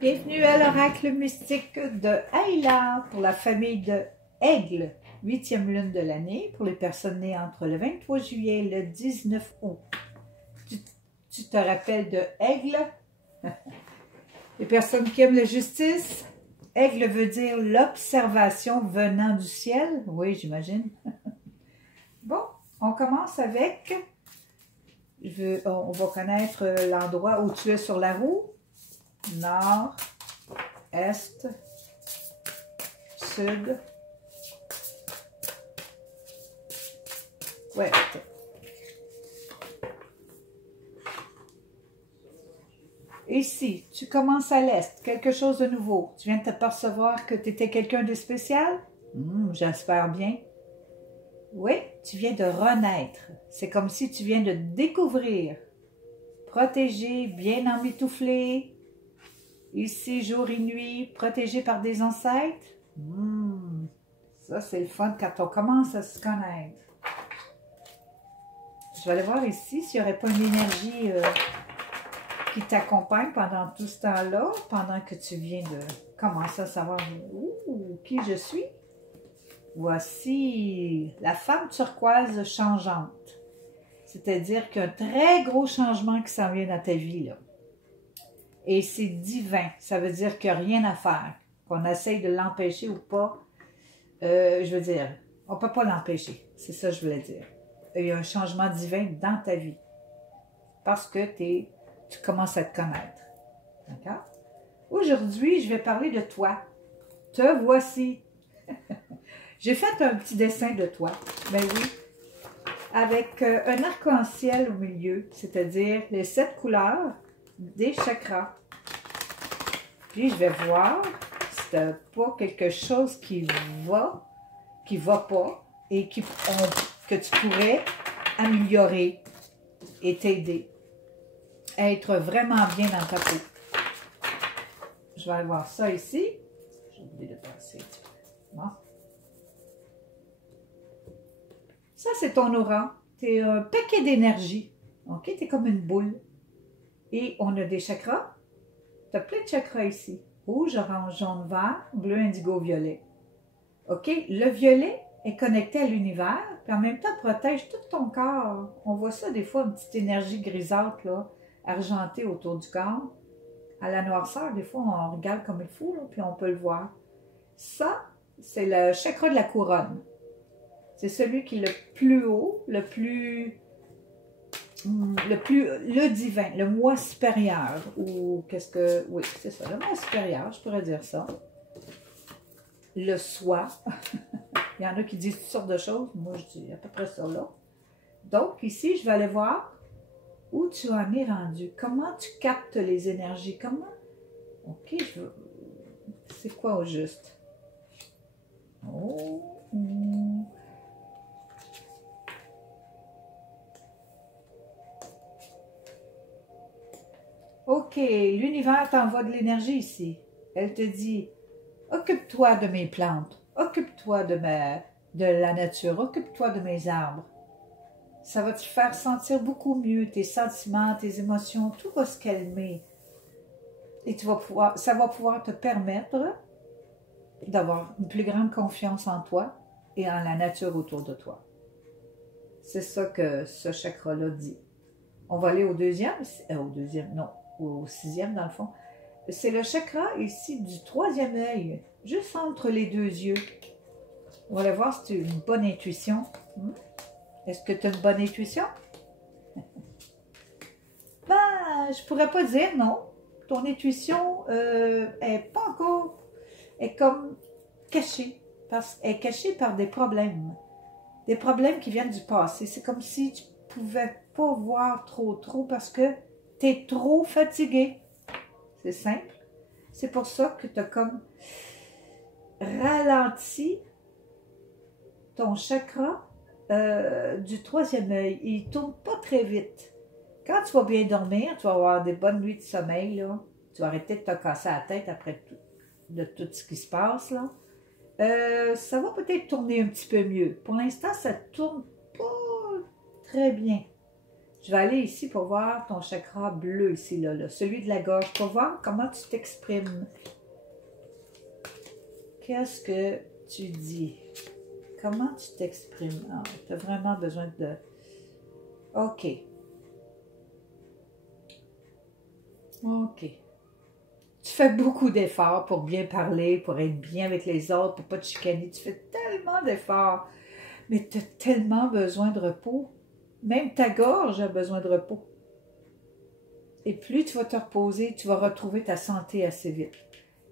Bienvenue à l'oracle mystique de Ayla pour la famille de Aigle, 8e lune de l'année, pour les personnes nées entre le 23 juillet et le 19 août. Tu te rappelles de Aigle? Les personnes qui aiment la justice, Aigle veut dire l'observation venant du ciel. Oui, j'imagine. Bon, on commence avec, on va connaître l'endroit où tu es sur la roue. Nord, Est, Sud, Ouest. Ici, tu commences à l'Est, quelque chose de nouveau. Tu viens de t'apercevoir que tu étais quelqu'un de spécial? J'espère bien. Oui, tu viens de renaître. C'est comme si tu viens de découvrir. Protégé, bien emmitouflé. Ici, jour et nuit, protégé par des ancêtres. Ça, c'est le fun quand on commence à se connaître. Je vais aller voir ici s'il n'y aurait pas une énergie qui t'accompagne pendant tout ce temps-là, pendant que tu viens de commencer à savoir qui je suis. Voici la femme turquoise changeante. C'est-à-dire qu'il y a un très gros changement qui s'en vient dans ta vie, là. Et c'est divin. Ça veut dire qu'il n'y a rien à faire. Qu'on essaye de l'empêcher ou pas. Je veux dire, on ne peut pas l'empêcher. C'est ça que je voulais dire. Il y a un changement divin dans ta vie. Parce que tu commences à te connaître. D'accord? Aujourd'hui, je vais parler de toi. Te voici. J'ai fait un petit dessin de toi. Ben oui. Avec un arc-en-ciel au milieu. C'est-à-dire les 7 couleurs des chakras. Puis je vais voir si tu n'as pas quelque chose qui va pas et que tu pourrais améliorer et t'aider à être vraiment bien dans ta peau. Je vais aller voir ça ici. J'ai oublié de passer. Bon. Ça, c'est ton aura. Tu es un paquet d'énergie. OK? Tu es comme une boule. Et on a des chakras. Tu as plein de chakras ici. Rouge, orange, jaune, vert, bleu, indigo, violet. OK? Le violet est connecté à l'univers, puis en même temps protège tout ton corps. On voit ça des fois, une petite énergie grisâtre, là, argentée autour du corps. À la noirceur, des fois, on regarde comme il faut, là, puis on peut le voir. Ça, c'est le chakra de la couronne. C'est celui qui est le plus haut, le divin, le moi supérieur, ou qu'est-ce que, oui, c'est ça, le moi supérieur, je pourrais dire ça. Le soi. Il y en a qui disent toutes sortes de choses, moi je dis à peu près ça là. Donc ici, je vais aller voir où tu en es rendu, comment tu captes les énergies, comment, ok, c'est quoi au juste? OK, l'univers t'envoie de l'énergie ici. Elle te dit, occupe-toi de mes plantes, occupe-toi de la nature, occupe-toi de mes arbres. Ça va te faire sentir beaucoup mieux, tes sentiments, tes émotions, tout va se calmer. Et ça va pouvoir te permettre d'avoir une plus grande confiance en toi et en la nature autour de toi. C'est ça que ce chakra-là dit. On va aller au au 6e dans le fond. C'est le chakra ici du 3e œil, juste entre les 2 yeux. On va aller voir si tu as une bonne intuition. Est-ce que tu as une bonne intuition? Ben, je pourrais pas dire non. Ton intuition est pas encore, est comme cachée. Elle est cachée par des problèmes. Des problèmes qui viennent du passé. C'est comme si tu pouvais pas voir trop parce que tu es trop fatigué. C'est simple. C'est pour ça que tu as comme ralenti ton chakra du 3e œil. Il ne tourne pas très vite. Quand tu vas bien dormir, tu vas avoir des bonnes nuits de sommeil, là. Tu vas arrêter de te casser la tête après tout ce qui se passe, là. Ça va peut-être tourner un petit peu mieux. Pour l'instant, ça ne tourne pas très bien. Je vais aller ici pour voir ton chakra bleu ici, là, celui de la gorge, pour voir comment tu t'exprimes. Qu'est-ce que tu dis? Comment tu t'exprimes? Ah, tu as vraiment besoin de... OK. OK. Tu fais beaucoup d'efforts pour bien parler, pour être bien avec les autres, pour ne pas te chicaner. Tu fais tellement d'efforts, mais tu as tellement besoin de repos. Même ta gorge a besoin de repos. Et plus tu vas te reposer, tu vas retrouver ta santé assez vite.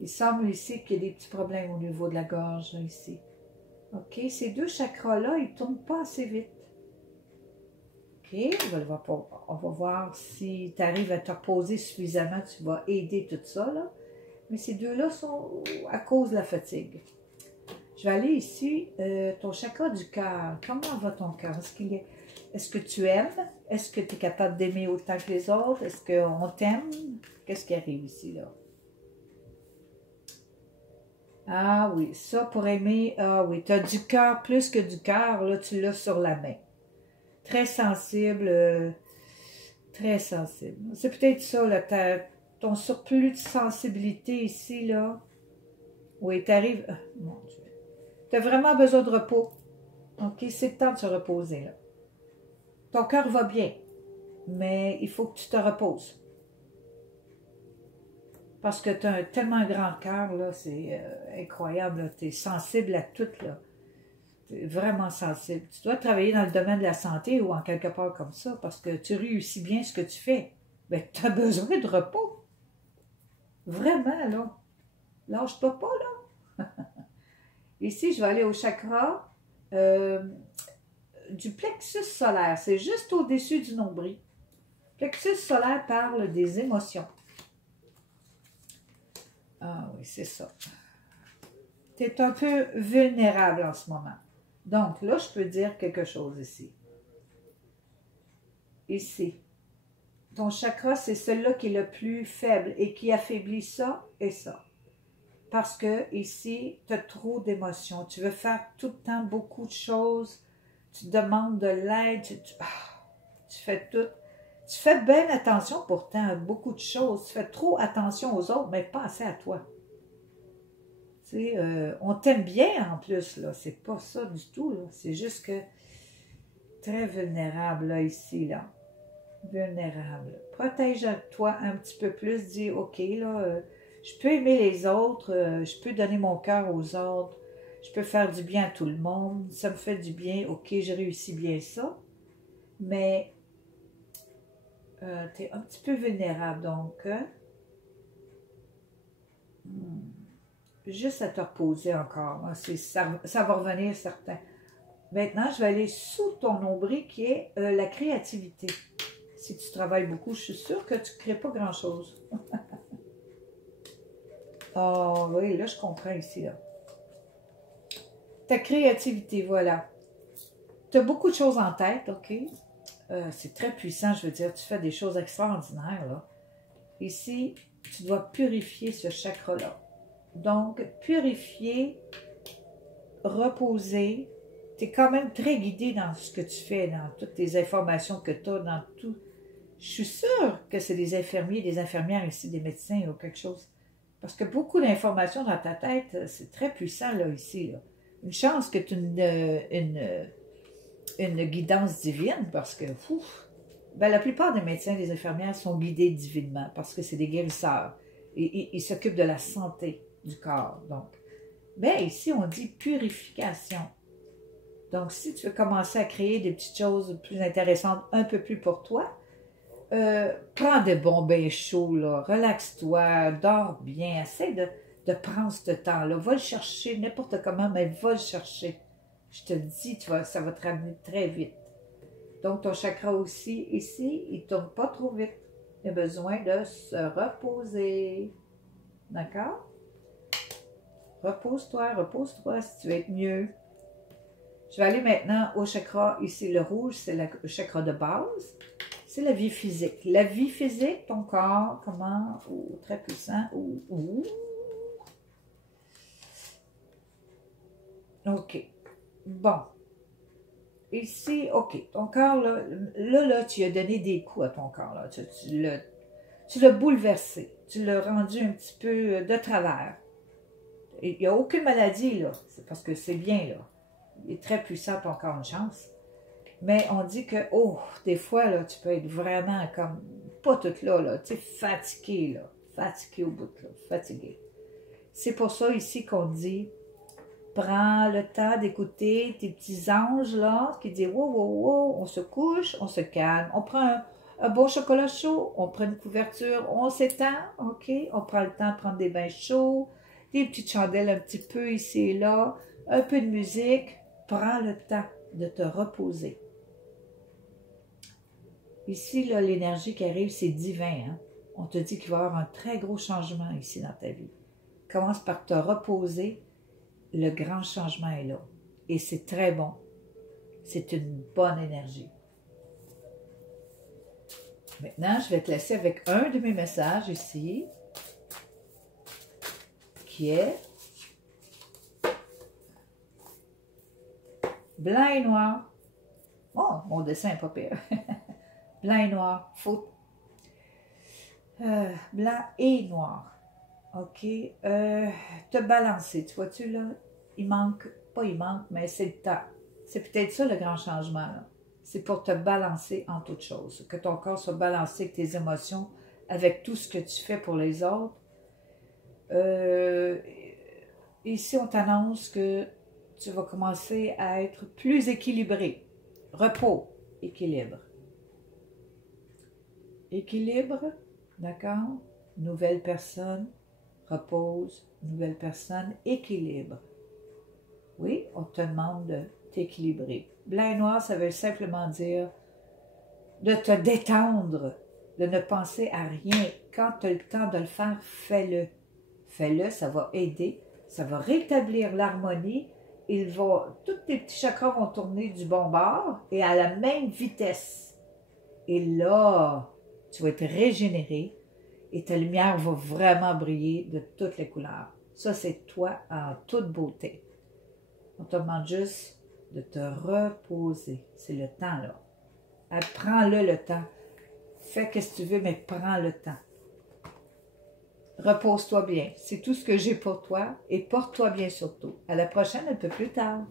Il semble ici qu'il y a des petits problèmes au niveau de la gorge, là, ici. OK? Ces deux chakras-là, ils ne tournent pas assez vite. OK? On va voir si tu arrives à te reposer suffisamment, tu vas aider tout ça, là. Mais ces deux-là sont à cause de la fatigue. Je vais aller ici, ton chakra du cœur. Comment va ton cœur? Est-ce que tu aimes? Est-ce que tu es capable d'aimer autant que les autres? Est-ce qu'on t'aime? Qu'est-ce qui arrive ici, là? Ah oui, ça pour aimer, ah oui, tu as du cœur plus que du cœur, là, tu l'as sur la main. Très sensible, très sensible. C'est peut-être ça, là, ton surplus de sensibilité ici, là. Oui, t'arrives, mon Dieu. Tu as vraiment besoin de repos. OK, c'est le temps de se reposer, là. Ton cœur va bien, mais il faut que tu te reposes. Parce que tu as un tellement grand cœur, là, c'est incroyable. Tu es sensible à tout, là. Tu es vraiment sensible. Tu dois travailler dans le domaine de la santé ou en quelque part comme ça, parce que tu réussis bien ce que tu fais. Mais tu as besoin de repos. Vraiment, là. Lâche-toi pas, là. Ici, je vais aller au chakra du plexus solaire. C'est juste au-dessus du nombril. Plexus solaire parle des émotions. Ah oui, c'est ça. Tu es un peu vulnérable en ce moment. Donc, là, je peux dire quelque chose ici. Ici. Ton chakra, c'est celui-là qui est le plus faible et qui affaiblit ça et ça. Parce que ici, tu as trop d'émotions. Tu veux faire tout le temps beaucoup de choses. Tu demandes de l'aide. Tu fais tout. Tu fais bien attention pourtant à beaucoup de choses. Tu fais trop attention aux autres, mais pas assez à toi. Tu sais, on t'aime bien en plus, là. C'est pas ça du tout, là. C'est juste que très vulnérable, là, ici, là. Vulnérable. Protège-toi un petit peu plus. Dis, OK, là, je peux aimer les autres, je peux donner mon cœur aux autres, je peux faire du bien à tout le monde, ça me fait du bien, OK, j'ai réussi bien ça. Mais tu es un petit peu vulnérable, donc juste à te reposer encore. Hein, ça va revenir certain. Maintenant, je vais aller sous ton nombril qui est la créativité. Si tu travailles beaucoup, je suis sûre que tu ne crées pas grand-chose. Ah oui, là, je comprends ici, là. Ta créativité, voilà. Tu as beaucoup de choses en tête, OK? C'est très puissant, je veux dire. Tu fais des choses extraordinaires, là. Ici, tu dois purifier ce chakra-là. Donc, purifier, reposer. Tu es quand même très guidé dans ce que tu fais, dans toutes les informations que tu as, dans tout. Je suis sûre que c'est des infirmiers, des infirmières ici, des médecins ou quelque chose. Parce que beaucoup d'informations dans ta tête, c'est très puissant, là, ici, là. Une chance que tu aies une guidance divine, parce que, ben, la plupart des médecins et des infirmières sont guidés divinement, parce que c'est des guérisseurs. Et ils s'occupent de la santé du corps, donc. Mais ici, on dit purification. Donc, si tu veux commencer à créer des petites choses plus intéressantes, un peu plus pour toi, prends des bons bains chauds, là, relaxe-toi, dors bien, essaie de prendre ce temps-là, va le chercher n'importe comment, mais va le chercher. Je te dis, ça va te ramener très vite. Donc, ton chakra aussi, ici, il ne tourne pas trop vite. Il a besoin de se reposer. D'accord? Repose-toi si tu veux être mieux. Je vais aller maintenant au chakra, ici, le rouge, c'est le chakra de base. C'est la vie physique. La vie physique, ton corps, comment? Oh, très puissant. OK. Bon. ici, OK, ton corps, là, tu as donné des coups à ton corps, là. Tu l'as bouleversé. Tu l'as rendu un petit peu de travers. Il n'y a aucune maladie, là. C'est parce que c'est bien, là. Il est très puissant, ton corps, une chance. Mais on dit que, oh, des fois, là, tu peux être vraiment comme, pas toute là, tu sais, fatigué, là. Fatigué au bout, là. Fatigué. C'est pour ça, ici, qu'on dit, prends le temps d'écouter tes petits anges, là, qui disent, wow, wow, wow, on se couche, on se calme, on prend un bon chocolat chaud, on prend une couverture, on s'étend, OK? On prend le temps de prendre des bains chauds, des petites chandelles un petit peu ici et là, un peu de musique. Prends le temps de te reposer. Ici, là, l'énergie qui arrive, c'est divin. Hein? On te dit qu'il va y avoir un très gros changement ici dans ta vie. Commence par te reposer. Le grand changement est là. Et c'est très bon. C'est une bonne énergie. Maintenant, je vais te laisser avec un de mes messages ici, qui est blanc et noir. Oh, mon dessin n'est pas pire. Blanc et noir. Faut... blanc et noir. OK. Te balancer. Tu vois-tu là? Il manque, pas il manque, mais c'est le temps. C'est peut-être ça le grand changement, là. C'est pour te balancer en toutes choses. Que ton corps soit balancé avec tes émotions, avec tout ce que tu fais pour les autres. Ici, on t'annonce que tu vas commencer à être plus équilibré. Repos, équilibre. Équilibre, d'accord? Nouvelle personne, repose, nouvelle personne, équilibre. Oui, on te demande de t'équilibrer. Blanc et noir, ça veut simplement dire de te détendre, de ne penser à rien. Quand tu as le temps de le faire, fais-le. Fais-le, ça va aider, ça va rétablir l'harmonie. Tous tes petits chakras vont tourner du bon bord et à la même vitesse. Et là, tu vas être régénéré et ta lumière va vraiment briller de toutes les couleurs. Ça, c'est toi en toute beauté. On te demande juste de te reposer. C'est le temps, là. Prends-le temps. Fais ce que tu veux, mais prends le temps. Repose-toi bien. C'est tout ce que j'ai pour toi et porte-toi bien surtout. À la prochaine, un peu plus tard.